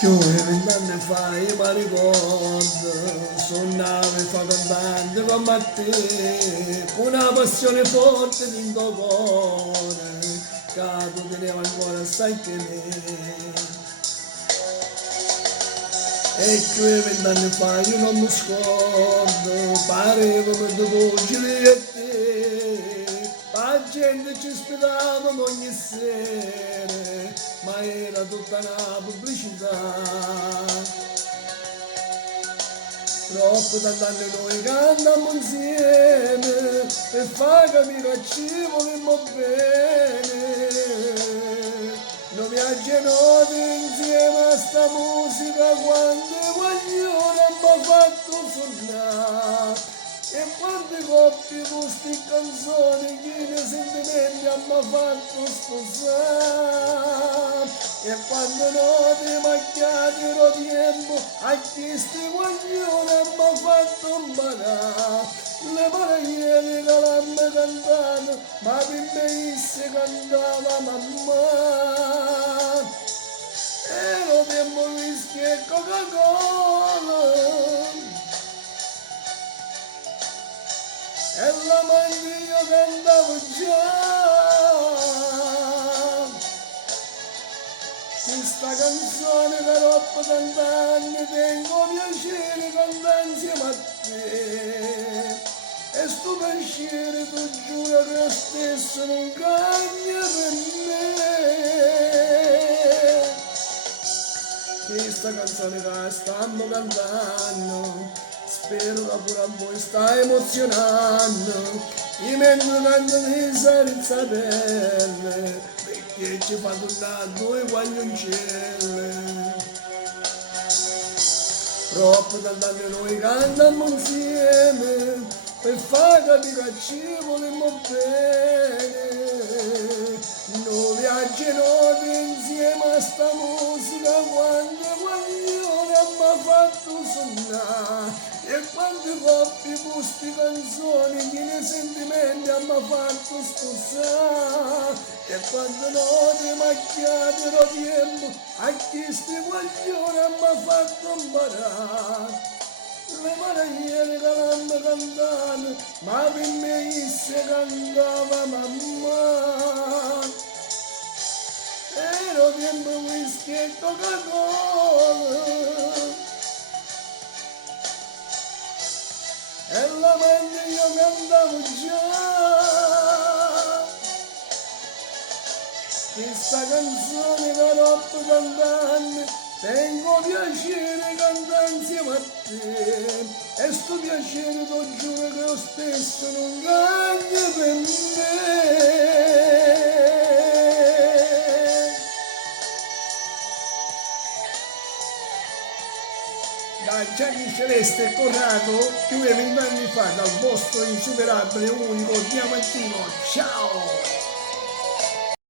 Più di 20 anni fa io mi ricordo, suonavo e fa cantante come a te, con una passione forte di tuo cuore, che tu tenevo ancora sai che me. E più di 20 anni fa io non mi scordo, parevo per due giri a te, la gente ci aspettava ogni sera, ma era tutta una pubblicità. Troppo d'anni noi cantiamo insieme per far capire che ci volemmo bene. Noi viaggiamo insieme a sta musica quando voglio abbiamo fatto suonare. E quante coppie con queste canzoni che nei sentimenti hanno fatto sposare. E quando noi macchiati lo tempo a questi guaglioni hanno fatto imparare. Le parole che l'hanno cantato, ma per me si cantava mamma. E lo tempo whisky e Coca-Cola. E la mano io cantavo già. Questa canzone però per tant'anni tengo piacere cantare insieme a te. E sto piacere tu giuro che stesso non cambia per me. Questa canzone che stiamo cantando, spero che pure a voi sta emozionando. Io mentre canto di senza pelle, perché ci fa tornare due guaglioncelli. Troppo d'anni noi cantiamo insieme, per far capire che ci volemmo bene. Noi viaggiamo insieme a sta musica quando guaglione abbiamo fatto suonare. E quante coppie queste canzoni che nei sentimenti hanno fatto sposare. E quando note macchiate lo tempo a questi guaglioni hanno fatto imparare. Le maraviglie che l'hanno cantato, ma per me si cantava mamma. Ero tempo whisky e Coca-Cola. E la mente io cantavo già. Questa canzone da troppo cantante tengo piacere cantare insieme a te. E sto piacere t'ho giuro che lo stesso non cambia per me. Da Gianni Celeste e Corrado, più di 20 anni fa, dal vostro insuperabile, unico, diamantino. Ciao!